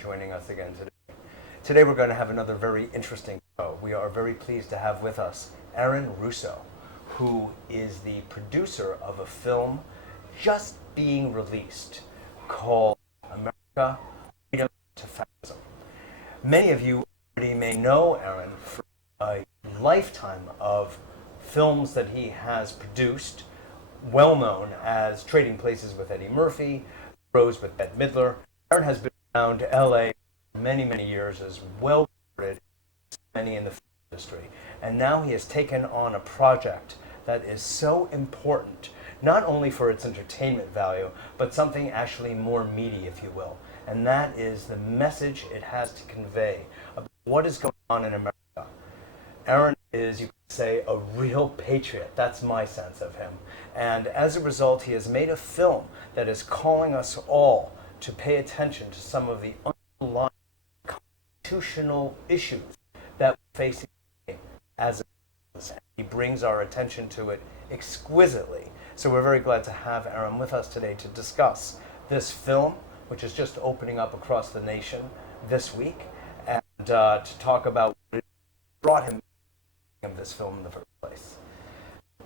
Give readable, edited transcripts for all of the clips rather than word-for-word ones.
joining us again today. Today we're going to have another very interesting show. We are very pleased to have with us Aaron Russo, who is the producer of a film just being released called America, Freedom to Fascism. Many of you already may know Aaron for a lifetime of films that he has produced, well known as Trading Places with Eddie Murphy, Rose with Bette Midler. Aaron has been around LA for many, many years, as well regarded as many in the film industry. And now he has taken on a project that is so important, not only for its entertainment value, but something actually more meaty, if you will. And that is the message it has to convey about what is going on in America. Aaron is, you could say, a real patriot. That's my sense of him. And as a result, he has made a film that is calling us all to pay attention to some of the underlying constitutional issues that we're facing as a business. He brings our attention to it exquisitely. So we're very glad to have Aaron with us today to discuss this film, which is just opening up across the nation this week, and to talk about what brought him of this film in the first place.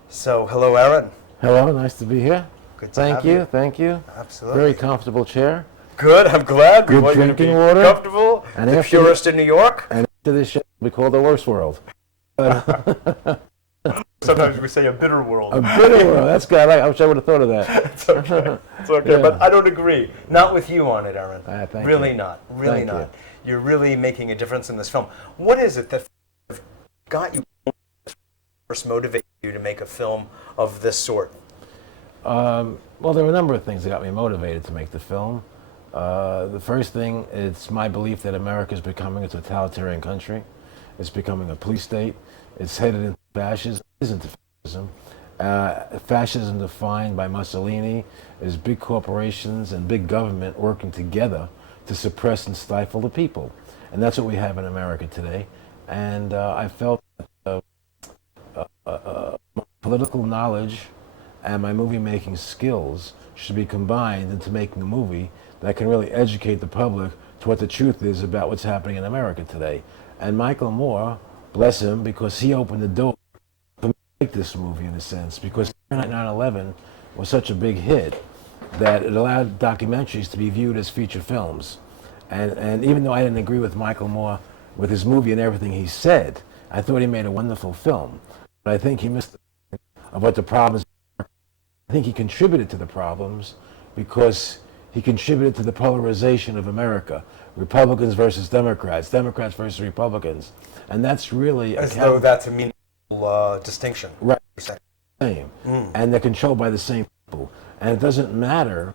So, hello, Aaron. Hello, nice to be here. Good to have you. Thank you. Absolutely. Very comfortable chair. Good, I'm glad. Good We want you to drinking be water. comfortable. And the after purest in New York. And after this show, we call the worst world. Sometimes we say a bitter world. A bitter world. That's good. I wish I would have thought of that. It's okay. It's okay, Yeah. but I don't agree. Not with you on it, Aaron. Thank really you. not. Really Thank not. You're really making a difference in this film. What is it that got you first motivated you to make a film of this sort? Well, there were a number of things that got me motivated to make the film. The first thing, it's my belief that America is becoming a totalitarian country. It's becoming a police state. It's headed into fascism. It isn't fascism. Fascism defined by Mussolini is big corporations and big government working together to suppress and stifle the people. And that's what we have in America today. And I felt that my political knowledge and my movie-making skills should be combined into making a movie that can really educate the public to what the truth is about what's happening in America today. And Michael Moore, bless him, because he opened the door to make this movie in a sense, because 9/11 was such a big hit that it allowed documentaries to be viewed as feature films. And even though I didn't agree with Michael Moore with his movie and everything he said, I thought he made a wonderful film. But I think he missed the point of what the problems are. I think he contributed to the problems because he contributed to the polarization of America. Republicans versus Democrats, Democrats versus Republicans. And that's really... As though that's a meaningful distinction. Right. Same. And they're controlled by the same people. And it doesn't matter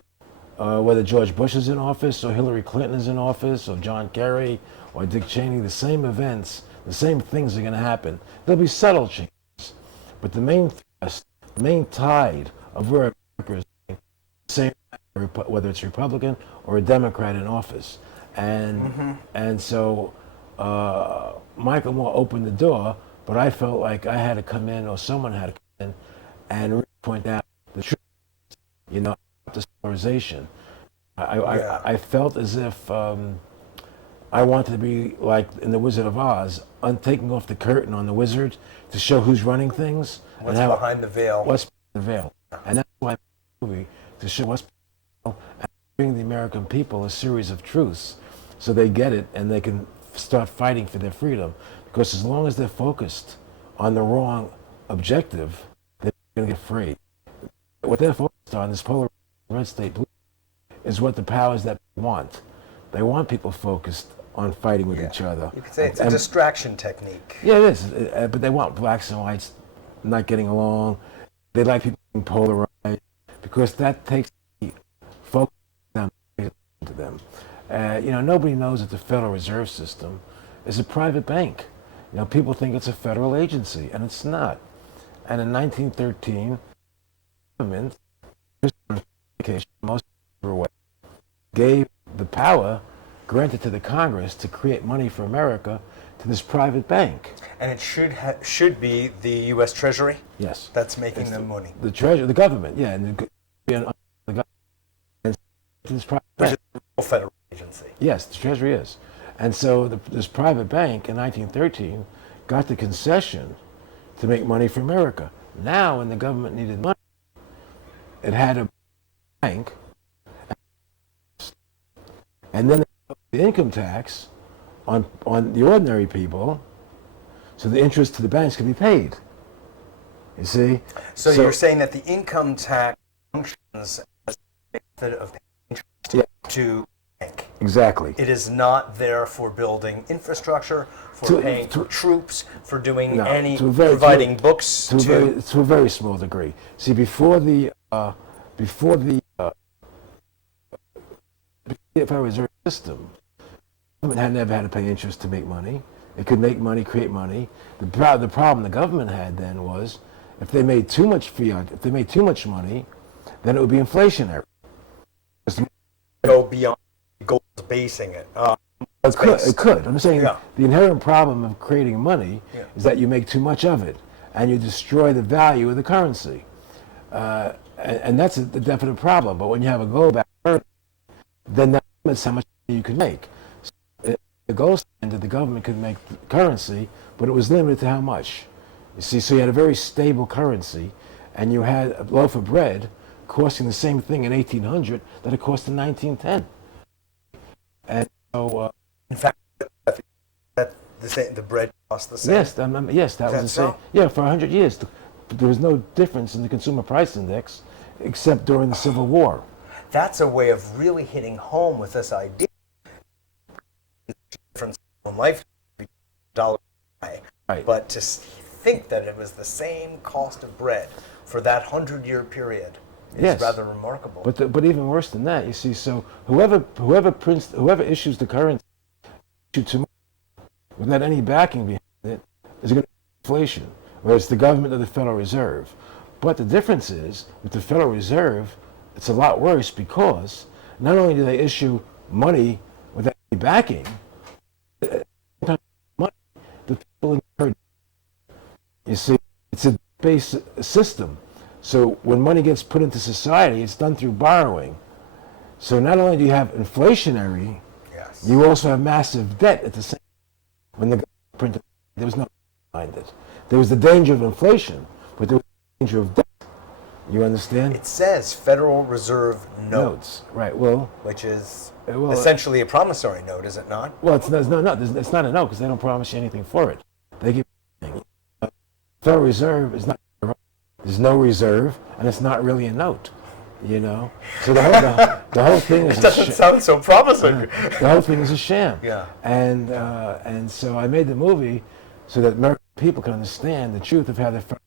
whether George Bush is in office or Hillary Clinton is in office or John Kerry or Dick Cheney. The same events, the same things are going to happen. There'll be subtle changes. But the main thrust, the main tide of where America is going, the same whether it's Republican or a Democrat in office. And so Michael Moore opened the door, but I felt like I had to come in, or someone had to come in and really point out the truth, the polarization. I felt as if I wanted to be like in The Wizard of Oz, taking off the curtain on the wizard to show who's running things. What's behind the veil. What's behind the veil. And that's why I made the movie, to show what's behind the veil and bring the American people a series of truths so they get it and they can start fighting for their freedom. Because as long as they're focused on the wrong objective, they're going to get free. What they're focused on, this polar red state, is what the powers that want. They want people focused on fighting with each other. You could say it's a distraction technique. Yeah, it is. But they want blacks and whites not getting along. They like people being polarized because that takes the focus down to them. Nobody knows that the Federal Reserve System is a private bank. People think it's a federal agency, and it's not. And in 1913, the government, most gave the power granted to the Congress to create money for America to this private bank. And it should be the U.S. Treasury? Yes. That's making them money. The Treasury, the government, yeah. And the government, and this private Which bank. is the real federal agency. presidency. Yes, the Treasury is. And so this private bank in 1913 got the concession to make money for America. Now, when the government needed money, it had a bank, and then the income tax on the ordinary people, so the interest to the banks could be paid. You see? So you're saying that the income tax functions as a method of paying interest to bank. Exactly. It is not there for building infrastructure, for paying troops, for doing providing books to a very small degree. See, before the Federal Reserve System, the government had never had to pay interest to make money. It could make money, create money. The problem the government had then was, if they made too much fiat, if they made too much money, then it would be inflationary. Go beyond goals basing it. It could. I'm saying the inherent problem of creating money is that you make too much of it, and you destroy the value of the currency. And that's a definite problem. But when you have a goal back, then that limits how much money you can make. So the goal standard, the government could make currency, but it was limited to how much. You see, so you had a very stable currency, and you had a loaf of bread costing the same thing in 1800 that it cost in 1910. And so, in fact, the bread cost the same. Yes, that was the same. Yeah, for 100 years, there was no difference in the consumer price index, except during the Civil War. That's a way of really hitting home with this idea. Difference in life, dollar, right? But to think that it was the same cost of bread for that 100-year period is rather remarkable. But even worse than that, you see. So whoever issues the currency without any backing behind it is going to be inflation, whereas the government of the Federal Reserve. But the difference is with the Federal Reserve, it's a lot worse because not only do they issue money without any backing, money the people incur. You see, it's a base system. So when money gets put into society, it's done through borrowing. So not only do you have inflationary, you also have massive debt at the same time. When the government printed, there was no behind it. There was the danger of inflation, but there was the danger of debt. You understand? It says Federal Reserve notes. Right. Well, which is essentially a promissory note, is it not? Well, it's not a note because they don't promise you anything for it. They give you anything. Federal Reserve is not. There's no reserve, and it's not really a note. You know. So the whole thing is. It doesn't sound so promising. The whole thing is a sham. Yeah. And so I made the movie so that American people can understand the truth of how the federal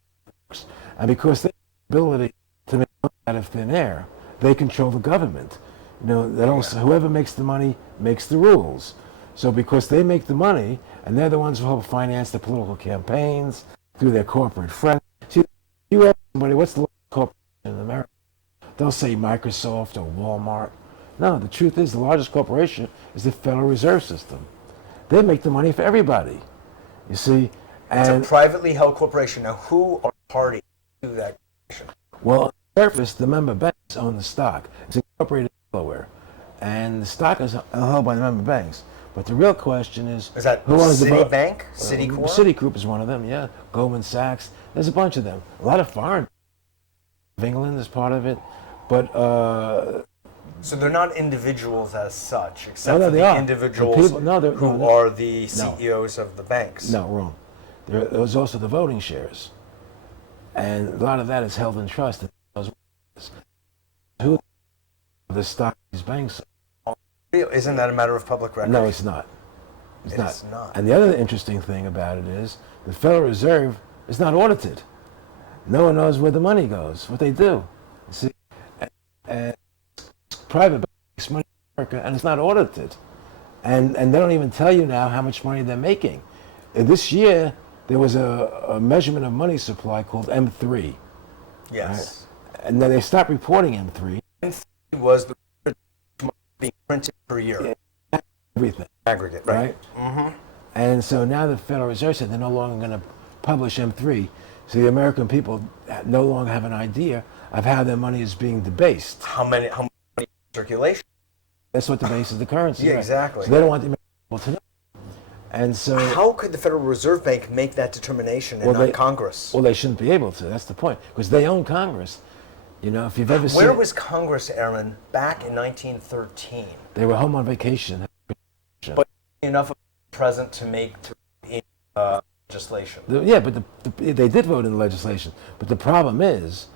works, and because they have the ability to make money out of thin air, they control the government. You know that also whoever makes the money makes the rules. So because they make the money, and they're the ones who help finance the political campaigns through their corporate friends. See, you ask somebody, what's the largest corporation in America? They'll say Microsoft or Walmart. No, the truth is the largest corporation is the Federal Reserve System. They make the money for everybody. You see, and it's a privately held corporation. Now, who are party to that corporation? Well, on the surface, the member banks own the stock. It's incorporated in Delaware, and the stock is held by the member banks. But the real question is that who owns the Citibank? Citicorp? Citigroup is one of them, yeah. Goldman Sachs. There's a bunch of them. A lot of foreign. England is part of it. But so they're not individuals as such, except for the individuals who are the CEOs of the banks. No, wrong. There's also the voting shares, and a lot of that is held in trust. Who the stock of these banks? Isn't that a matter of public record? No, it's not. It's not. And the other interesting thing about it is the Federal Reserve is not audited. No one knows where the money goes, what they do. See, and private banks money in America, and it's not audited. And they don't even tell you now how much money they're making. This year, there was a measurement of money supply called M3. Yes. Right? And then they stopped reporting M3. M3 was the money being printed per year. Everything. Aggregate, right? Mm-hmm. And so now the Federal Reserve said they're no longer going to publish M3. So the American people no longer have an idea of how their money is being debased. How much money in circulation? That's what the base of the currency. Yeah, right? exactly. So they don't want the American people to know. And so, how could the Federal Reserve Bank make that determination and not Congress? Well, they shouldn't be able to. That's the point, because they own Congress. You know, if you've ever seen. Where was Congress, Aaron, back in 1913? They were home on vacation. But enough of present to make legislation. Yeah, but they did vote in the legislation. But the problem is,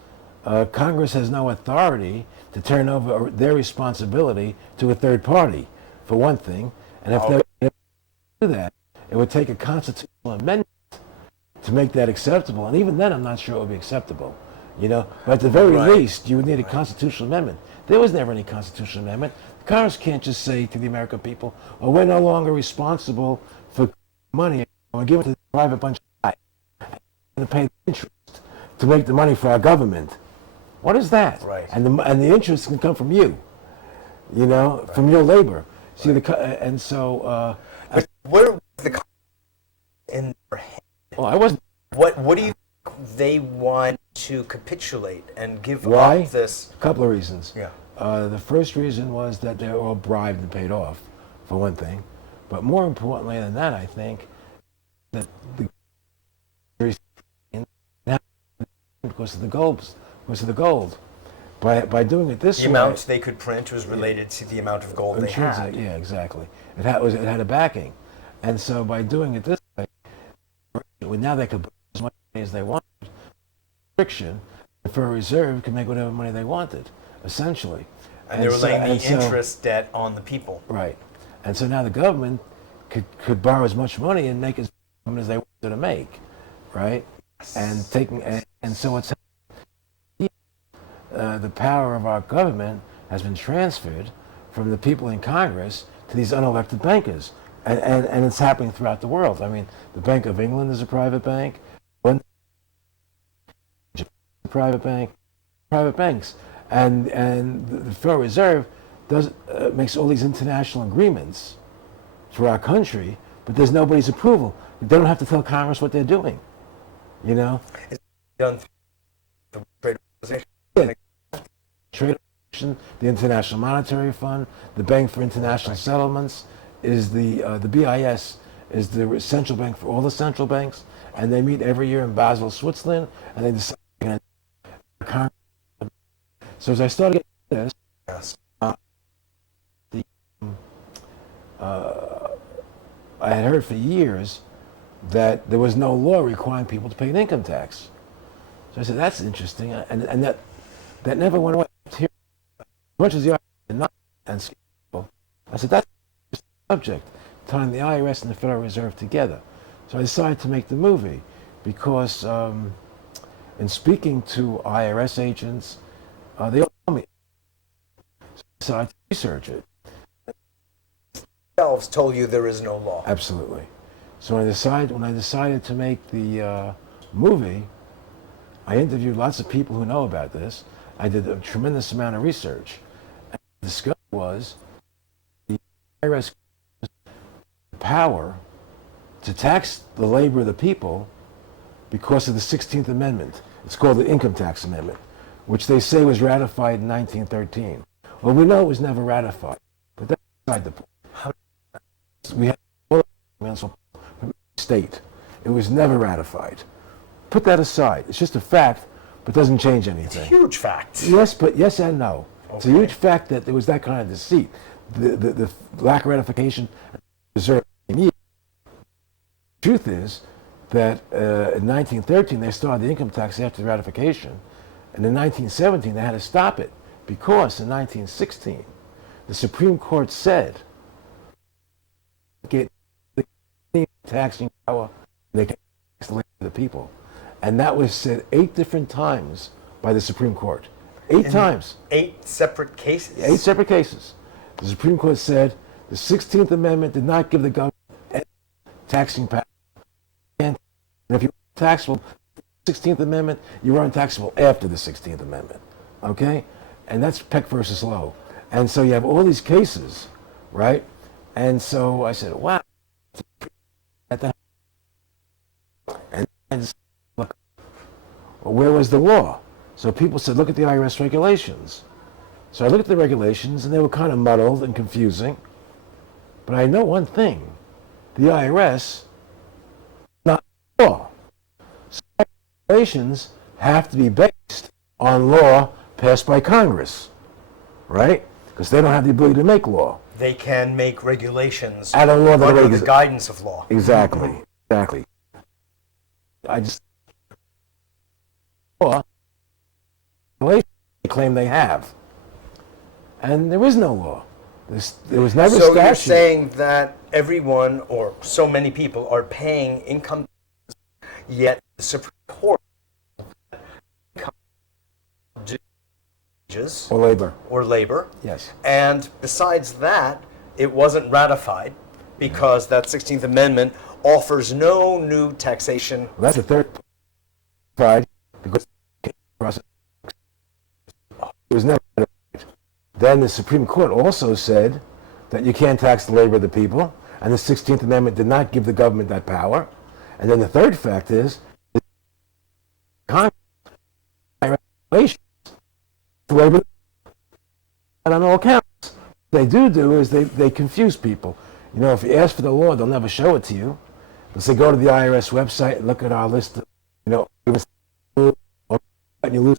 Congress has no authority to turn over their responsibility to a third party, for one thing. And if they do that, it would take a constitutional amendment to make that acceptable. And even then, I'm not sure it would be acceptable. You know, but at the very least, you would need a constitutional amendment. There was never any constitutional amendment. Congress can't just say to the American people, "Oh, we're no longer responsible for money. We're giving it to the private bunch of guys to pay the interest to make the money for our government." What is that? Right. And the interest can come from you. You know, from your labor. See and so. Where was the in their head? Well, I wasn't. What do you think they want to capitulate and give up this? A couple of reasons. Yeah. The first reason was that they were all bribed and paid off, for one thing. But more importantly than that, I think that because of the gold, by doing it this way, the amount they could print was related to the amount of gold they had. Yeah, exactly. It had a backing, and so by doing it this way, now they could put as much money as they wanted. Restriction, the Federal Reserve could make whatever money they wanted, essentially. And they were laying the interest debt on the people. Right. And so now the government could borrow as much money and make as much as they wanted to make, right? And so what's the power of our government has been transferred from the people in Congress to these unelected bankers. And it's happening throughout the world. I mean, the Bank of England is a private bank. Private banks. And the Federal Reserve makes all these international agreements for our country, but there's nobody's approval. They don't have to tell Congress what they're doing, you know? It's done through the trade organization. Trade organization, the International Monetary Fund, the Bank for International Settlements, is the BIS is the central bank for all the central banks, and they meet every year in Basel, Switzerland, and they decide. So as I started getting this, I had heard for years that there was no law requiring people to pay an income tax. So I said, that's interesting, and that never went away. Here, as much as the IRS did not, and I said, that's the subject, tying the IRS and the Federal Reserve together. So I decided to make the movie because in speaking to IRS agents, they all told me. So I decided to research it. Themselves told you there is no law. Absolutely. So when I decided to make the movie, I interviewed lots of people who know about this. I did a tremendous amount of research. And the discovery was the IRS has the power to tax the labor of the people because of the 16th Amendment. It's called the Income Tax Amendment, which they say was ratified in 1913. Well, we know it was never ratified, but that's beside the point. We had from state. It was never ratified. Put that aside. It's just a fact, but doesn't change anything. It's a huge fact. Yes, but yes and no. Okay. It's a huge fact that there was that kind of deceit. The lack of ratification deserved. The truth is that in 1913 they started the income tax after the ratification, and in 1917 they had to stop it because in 1916 the Supreme Court said get the taxing power, they can tax the labor of the people, and that was said 8 different times by the Supreme Court. 8 times. 8 separate cases. 8 separate cases. The Supreme Court said the 16th Amendment did not give the government taxing power. And if you were taxable, the 16th Amendment, you were untaxable after the 16th Amendment. Okay? And that's Peck versus Lowe. And so you have all these cases, right? And so I said, wow. And look, well, where was the law? So people said, look at the IRS regulations. So I looked at the regulations, and they were kind of muddled and confusing. But I know one thing: the IRS, not law. So regulations have to be based on law passed by Congress, right? Because they don't have the ability to make law. They can make regulations I don't know that under the guidance of law. Exactly, exactly. I just law they claim they have, and there is no law. There was never So statute. you're saying that everyone, or so many people, are paying income taxes, yet the Supreme Court wages or labor. Yes. Yes. And besides that, it wasn't ratified because that 16th Amendment offers no new taxation. Well, that's the third pride because it was never ratified. Then the Supreme Court also said that you can't tax the labor of the people, and the 16th Amendment did not give the government that power. And then the third fact is Congress regulations for labor, and on all counts. What they do is they confuse people. You know, if you ask for the law, they'll never show it to you. They'll say, go to the IRS website and look at our list of, you know, and you lose.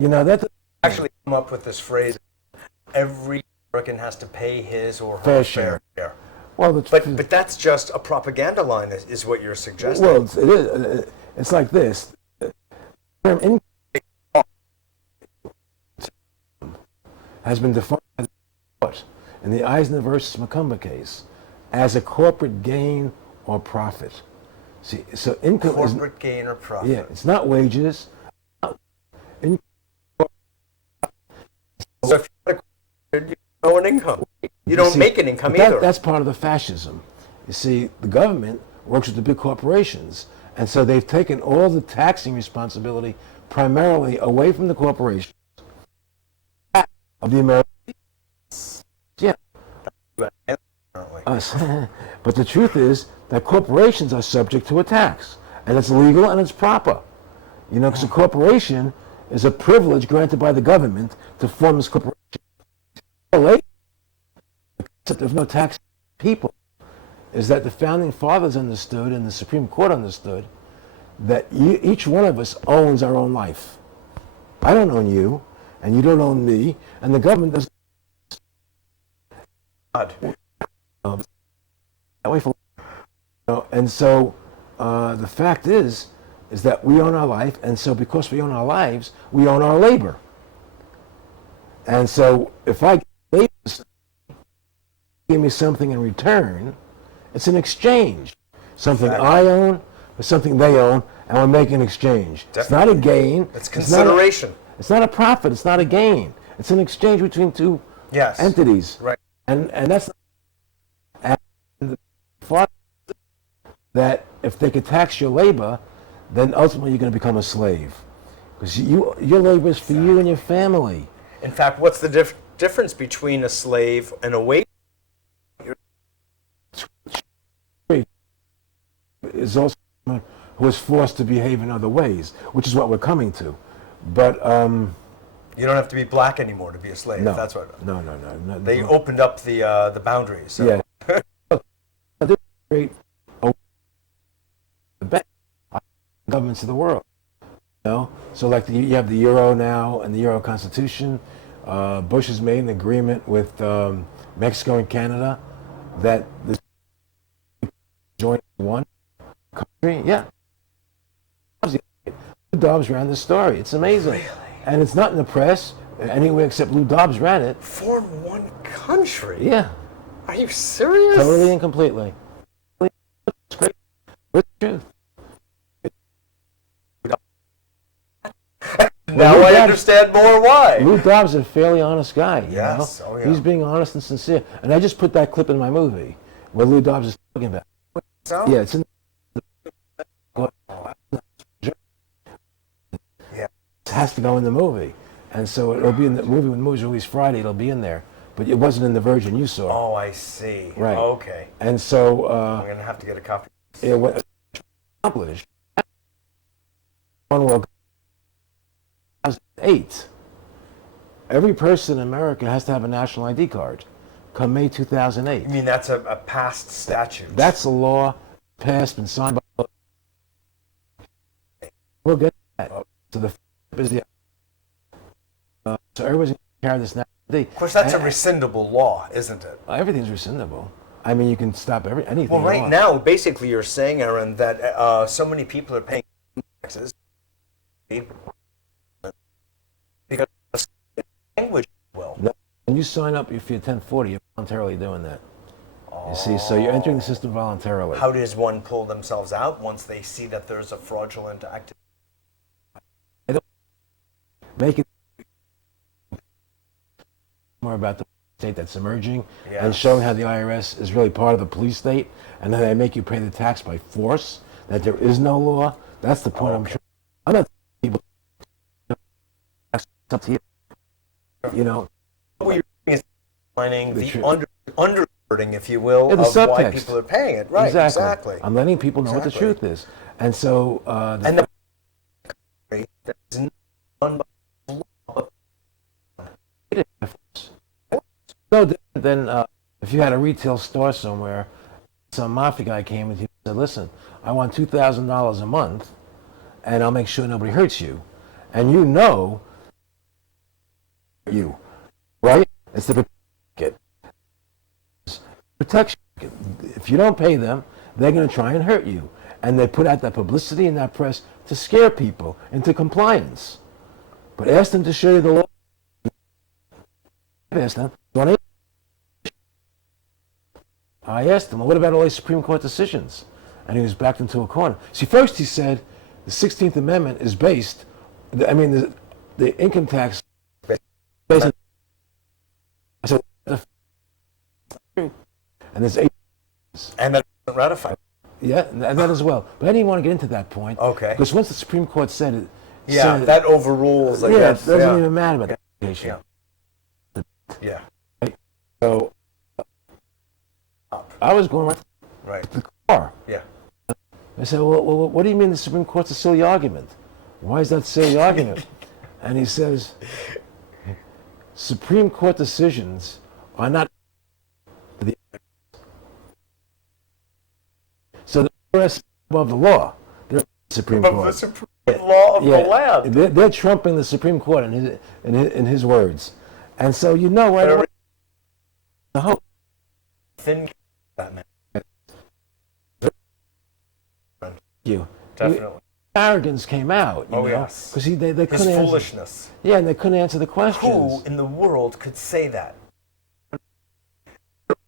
You know, that Actually come up with this phrase, every American has to pay his or her Fair fair share. share. well, But that's just a propaganda line, is what you're suggesting. well, it is. It's like this. The term income has been defined by the court in the Eisner versus Macumber case as a corporate gain or profit. See, so income Corporate gain or profit. is it's not wages. So if you owe an income, you don't make an income but either. That's part of the fascism. You see, the government works with the big corporations, and so they've taken all the taxing responsibility primarily away from the corporations of the American. Yeah. Us. But the truth is that corporations are subject to a tax, and it's legal and it's proper. You know, because a corporation is a privilege granted by the government to form this corporation. The concept of no tax people is that the founding fathers understood and the Supreme Court understood that each one of us owns our own life. I don't own you, and you don't own me, and the government doesn't. That way for, you know, and so the fact is that we own our life, and so because we own our lives, we own our labor. And so if I give me something in return, it's an exchange. Something I own or something they own, and we're making an exchange. Definitely. It's not a gain. It's consideration. It's not a profit. It's not a gain. It's an exchange between two entities. Right. And that's and the thought that if they could tax your labor, then ultimately you're going to become a slave, because your labor is for you and your family. In fact, what's the difference between a slave and a wage? Is also someone who is forced to behave in other ways, which is what we're coming to. But you don't have to be black anymore to be a slave. no, That's what. No. They opened up the boundaries. So. Yeah. Great. The governments of the world. You know, so like you have the euro now and the euro constitution. Bush has made an agreement with Mexico and Canada that the join one country. Yeah. Lou Dobbs ran the story. It's amazing. Really? And it's not in the press anywhere except Lou Dobbs ran it. Form one country? Yeah. Are you serious? Totally and completely. It's great. It's the truth. Now I understand more why. Lou Dobbs is a fairly honest guy. You Yes. know? Oh, yeah. He's being honest and sincere. And I just put that clip in my movie where Lou Dobbs is talking about. So? Yeah, it's in. Yeah. It has to go in the movie, and so it'll be in the movie. When the movie's released Friday, it'll be in there. But it wasn't in the version you saw. Oh, I see. Right. Okay. And so I'm gonna have to get a copy. it was accomplished. One World 2008. every person in America has to have a national ID card come May 2008. I mean, that's a past statute. That's a law passed and signed by. We'll get to that. So the is the so everybody's going to carry this national ID. Of course, that's a rescindable law, isn't it? Everything's rescindable. I mean, you can stop anything. Well, right now, basically, you're saying, Aaron, that so many people are paying taxes because the language will. No, when you sign up for your 1040, you're voluntarily doing that. You see, so you're entering the system voluntarily. How does one pull themselves out once they see that there's a fraudulent activity? Make it more about the state that's emerging and showing how the IRS is really part of the police state, and then they make you pay the tax by force, that there is no law. That's the point I'm not people. That's up to you. You know. What you're doing is explaining the undergirding, if you will, the of subtext. why people are paying it. Right, exactly. I'm letting people know what the truth is. And so... and that is not done by law. No different than if you had a retail store somewhere, some mafia guy came with you and said, listen, I want $2,000 a month, and I'll make sure nobody hurts you. And you know you, right? It's the protection. If you don't pay them, they're going to try and hurt you. And they put out that publicity in that press to scare people into compliance. But ask them to show you the law. Ask them. I asked him, well, what about all these Supreme Court decisions? And he was backed into a corner. See, first he said the 16th Amendment is based, the income tax based on, I said, and there's 8. And that's ratified. Yeah, and that as well. But I didn't want to get into that point. Okay. Because once the Supreme Court said it. Yeah, that overrules, I guess. It doesn't even matter about that application. Yeah. Right? So I was going right to the car. Yeah. I said, well, what do you mean the Supreme Court's a silly argument? Why is that a silly argument? And he says, Supreme Court decisions are not the so the IRS is above the law. They're the Supreme Court. The Supreme Law of the land. They're trumping the Supreme Court in his words. And so you know right away the hope. Thin that man. You. Definitely. Arrogance came out, you know, yes. Because they couldn't His foolishness. Yeah, and they couldn't answer the questions. Who in the world could say that?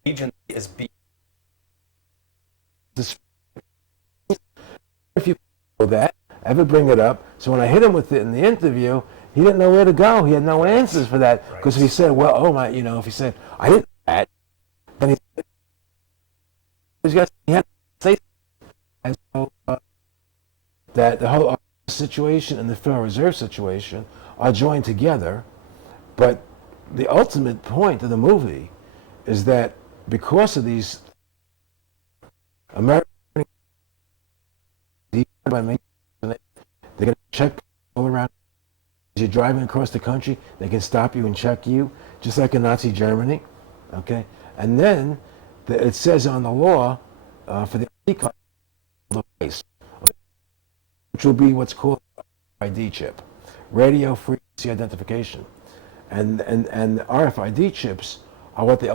Agency is being. If you know that, ever bring it up. So when I hit him with it in the interview, he didn't know where to go. He had no answers for that. Because if he said, well, oh my, if he said, I didn't know that, then he had to say. And so that the whole situation and the Federal Reserve situation are joined together. But the ultimate point of the movie is that because of these American they're going to check all around. As you're driving across the country, they can stop you and check you, just like in Nazi Germany, okay? And then it says on the law for the ID card, which will be what's called ID chip, radio frequency identification, and RFID chips are what they